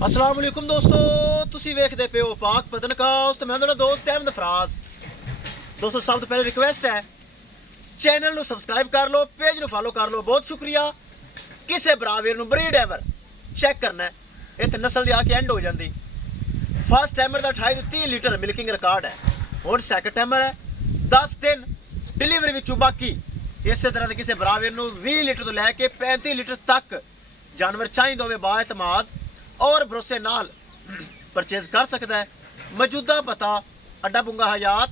अस्सलाम वालेकुम दोस्तों, तुसी वेखदे पे हो पाक पतनकाउस ते मैं तुहाडा दोस्त अहमद फराज। दोस्तों सब तो पहले रिक्वेस्ट है चैनल नु सब्सक्राइब कर लो, पेज नु फॉलो कर लो। बहुत शुक्रिया। किसे बरावीर नु ब्रीड एवर चेक करना है, इत्थे नस्ल दी आके एंड हो जांदी। फर्स्ट टाइमर दा 28 तो 30 लीटर मिल्किंग रिकॉर्ड है। हुण सेकंड टाइमर है 10 दिन डिलीवरी विचों बाकी। इसे तरह किसी बरावीर नु 20 लीटर तो लैके 35 लीटर तक जानवर चाहिए होवे बाएतमाद और भरोसे नाल परचेज कर सकता है। मौजूदा पता अड्डा बुंगा हयात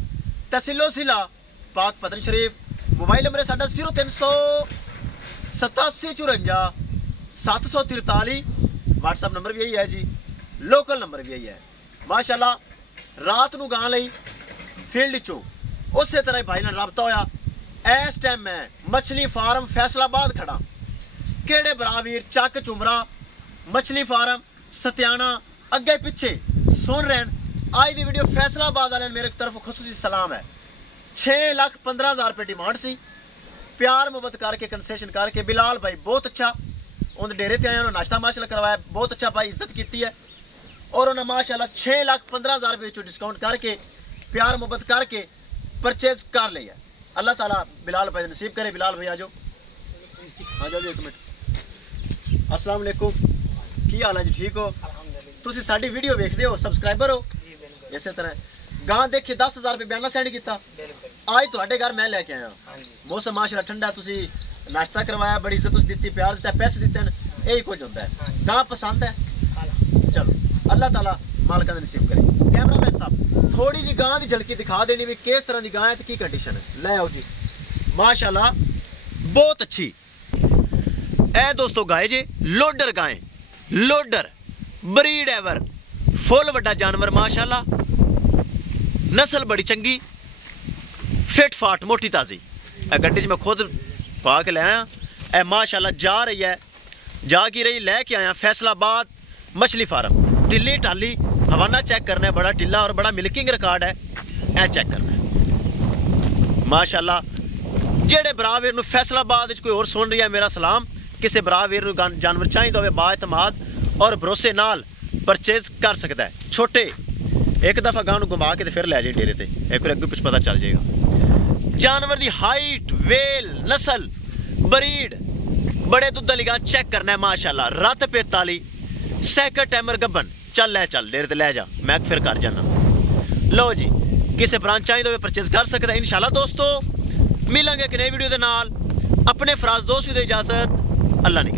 तहसीलो जिला पाक पतन शरीफ। मोबाइल नंबर है साडा 0387 743। व्हाट्सएप नंबर भी यही है जी, लोकल नंबर भी यही है। माशाल्लाह रात नू गां लई फील्ड चो उस तरह भाई नाल रबता होया। इस टाइम मैं मछली फार्म फैसलाबाद खड़ा। केड़े बरावीर चक चुमरा मछली फार्म सत्याना अगे पिछे सुन रहे हैं। आज की वीडियो फैसलाबाद वाले मेरे तरफ खुसूसी सलाम है। 6,15,000 रुपये डिमांड सी, प्यार मुहब्बत करके कंसेशन करके बिलाल भाई बहुत अच्छा उन डेरे ते आए, उन्होंने नाश्ता माशाल्लाह करवाया, बहुत अच्छा भाई इज्जत की है। और उन्होंने माशाल्लाह 6,15,000 रुपये डिस्काउंट करके प्यार मुहब्बत करके परचेज कर लिया। अल्लाह ताला बिलाल भाई नसीब करे। बिलाल भाई आ जाओ, आ जाओ जी एक मिनट। अस्सलाम वालेकुम, की हाल है जी? ठीक हो? तुसी साडी वीडियो देखते हो, सब्सक्राइबर हो? इसे तरह गां देखी 10,000 रुपये बयाना सेंड किया। आज तुहाडे घर मैं लेके आया। मौसम माशाल्लाह ठंडा, तुसी नाश्ता करवाया, बड़ी इज्जत दी, प्यार दिता, पैसे दिते, यही कुछ होता है। गां पसंद है? चलो अल्लाह ताला मालिक दा नसीब करे। कैमरामैन साहब थोड़ी जी गां दी झलकी दिखा देनी भी किस तरह की गां है, की कंडीशन है। ले आओ जी, माशाल्लाह बहुत अच्छी। ए दोस्तों गाय जी लोडर गाय, लोडर ब्रीड एवर फुल वड्डा जानवर माशाल्लाह, नस्ल बड़ी चंगी, फिट फाट मोटी ताजी। गड्डी च मैं खुद पा के ले आया। ए माशाल्लाह जा रही है, जा की रही, लेके आया फैसलाबाद मछली फार्म। टिल्ली टाली हवाना चेक करना है, बड़ा टिल्ला और बड़ा मिल्किंग रिकॉर्ड है। ए चेक करना है माशाल्लाह। जेड़े बरावीर नू फैसलाबाद कोई और सुन रही है, मेरा सलाम। किसी बरावीर नू जानवर चाहिए होवे बाएतमाद और भरोसे नाल परचेज कर सकता है। छोटे एक दफा गां नू घुमा के फिर ले जाए डेरे ते, एक बार अगे कुछ पता चल जाएगा। जानवर दी हाइट, वेल, नस्ल, ब्रीड, बड़े दुद्ध वाली गां चेक करना है माशाल्लाह। रत 45 सेकंड टाइमर गब्बन। चल ले चल डेरे ते ले जा, मैं फिर कर जाना। लो जी किसी ब्रांच चाहिए तो परचेज कर सकता है इंशाल्लाह। दोस्तों मिलेंगे एक नई वीडियो के नाल। अपने फराज दोस्त की इजाजत, अल्लाह ने